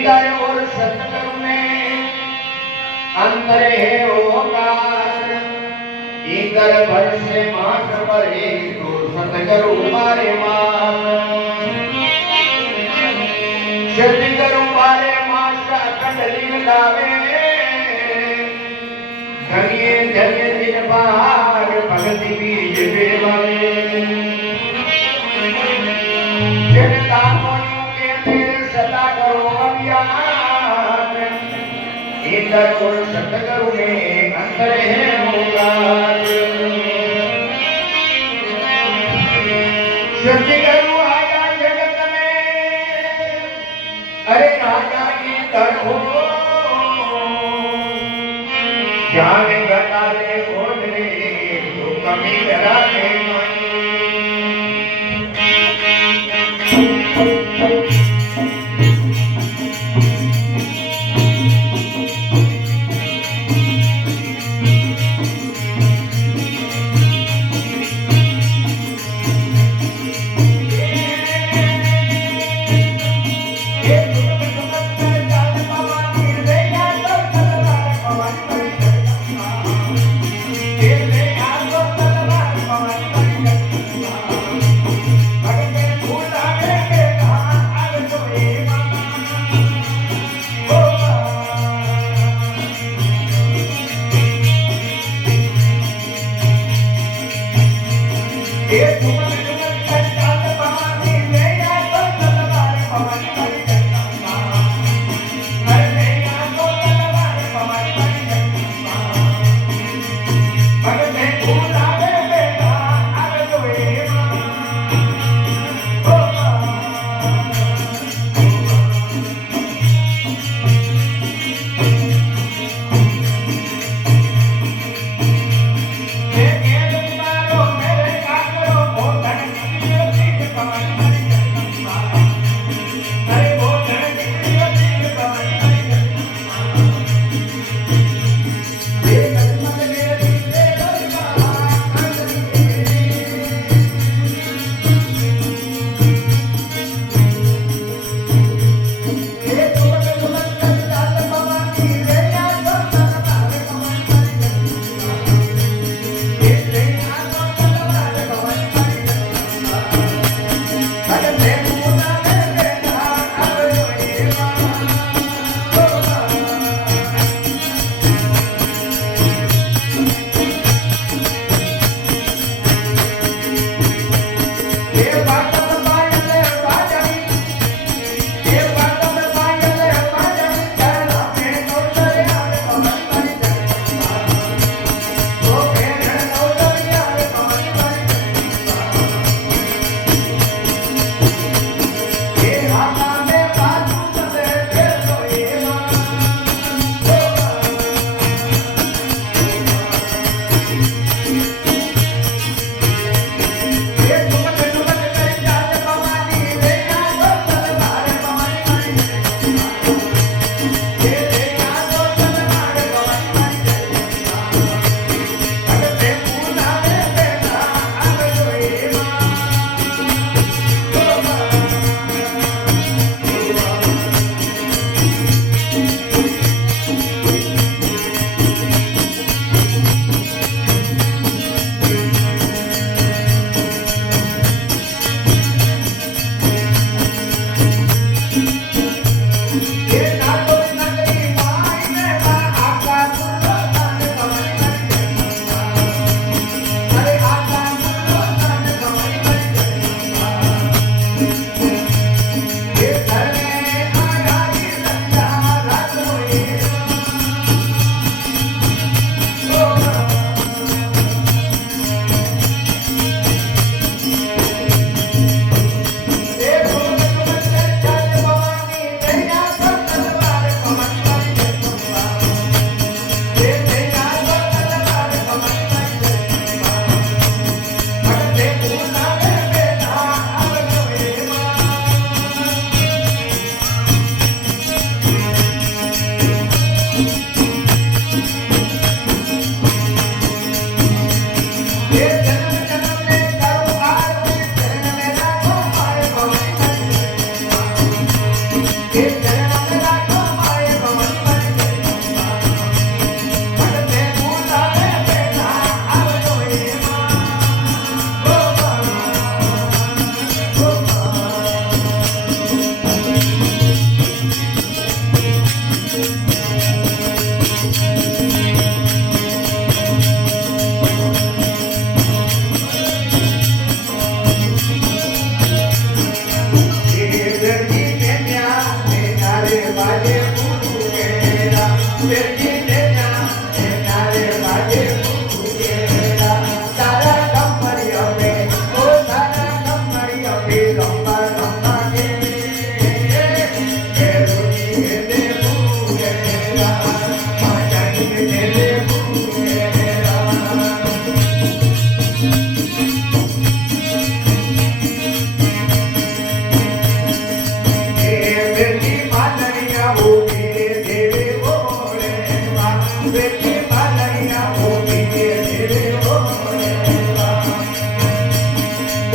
इधर और सतगुरु में अंदर है ओकार इधर भर से मास पर तो सतगुरु मारे सतगुरु मारे मास कंडली गावे धनिये धन्य दिन बाग भगति बीज बेवावे जनता के फिर सदा करो अभियान इधर और सतगुरु में अंतर है ओकार सतगुरु आया जगत में अरे राजा इधर हो ज्ञान बता ले बोल रे तो कमी करा ले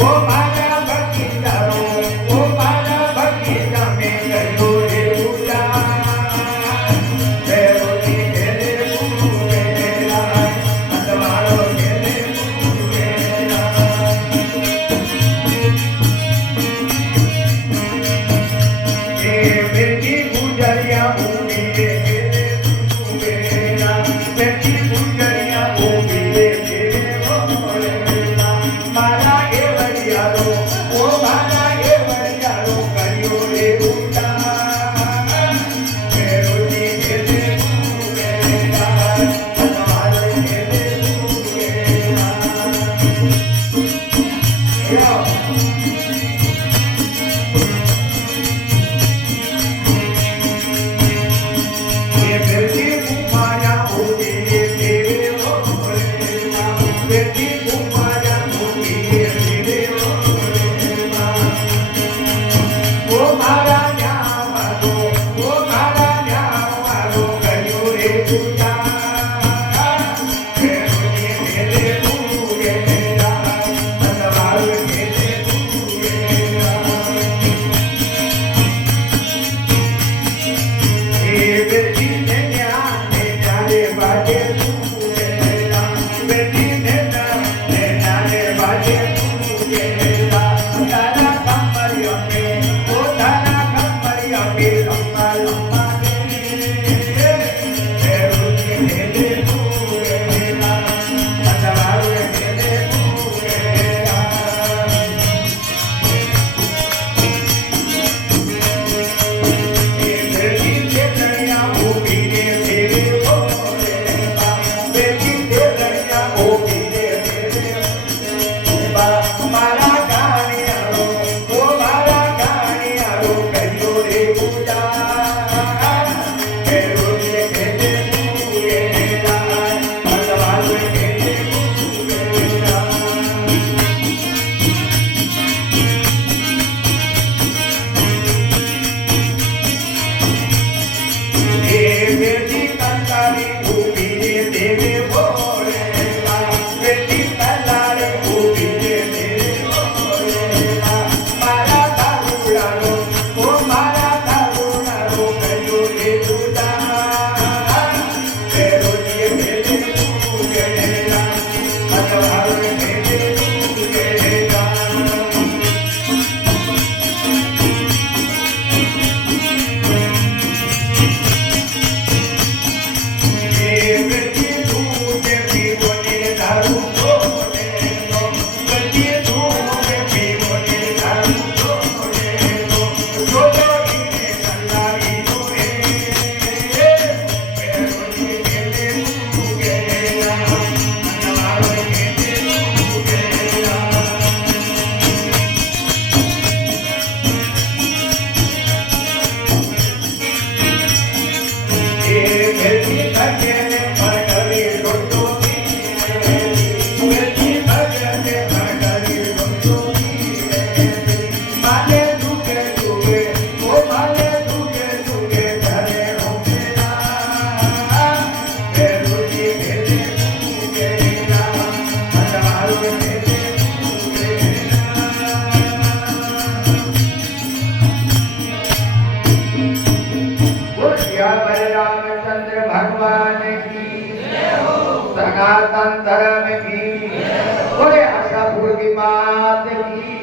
ઓ મારા ભક્તિ તારો ઓ મારા ભક્તિ તમે કર્યો રે પૂજા દેવની દેવે પૂરેલા તમારો દેવે પૂરેલા એ બેટી પૂજરિયા ભૂમિ દેવે પૂરેલા બેટી પૂજરિયા ભૂમિ દેવે પૂરેલા મારા એવડિયારો ઓ મારા એવડિયારો કર્યો રે પૂજા દેવની દેવે પૂરેલા તમારો દેવે પૂરેલા ये बेटी कुमारा होती है देवे भोलेना बेटी कुमारा होती है देवे भोलेना वो मारा न्यावारो कयो रे पूजा देवनी देवे भोलेना सतवार देवे भोलेना ये बेटी ने जाने बाजे पूरेला बेटी ने जाने बाजे पूरेला तारा कमरिया में ओ तारा कमरिया में लंबा लंबा देवनी देवे पूरेला सतवार देवे पूरेला बेटी देवरिया भूमि देवे भोलेला बेटी देवरिया भूमि देवे मारा गानियारो ओ मारा गानियारो करियो रे पूजा देवनी देवे पूरेला भगवान देवे पूरेला बेटी कलारी भूमि देवे भोलेला बेटी कलारी भूमि देवे भोलेला मारा दारुलारो ओ मारा दारुलारो कयो रे पूजा देवनी देवे पूरेला भगवान देवे पूरेला ये बेटी दूध पीवने दारू छोड़े दो बेटी दूध पीवने दारू छोड़े दो छोड़ो इन्हें कल्लारी दोए बेरोनी देवे पूरेला मनवारो देवे पूरेला ये बेटी भजने भगरी लोटो बेटी भजने भगरी लोटो माले दुगे दुगे ओ माले दुगे दुगे धरे रोकेला बेरुनी देवे पूरेला भगवान देवे पूरेला बोलिया बलरामचंद्र भगवान की सनातन धर्म की बोले आशापुर की मात की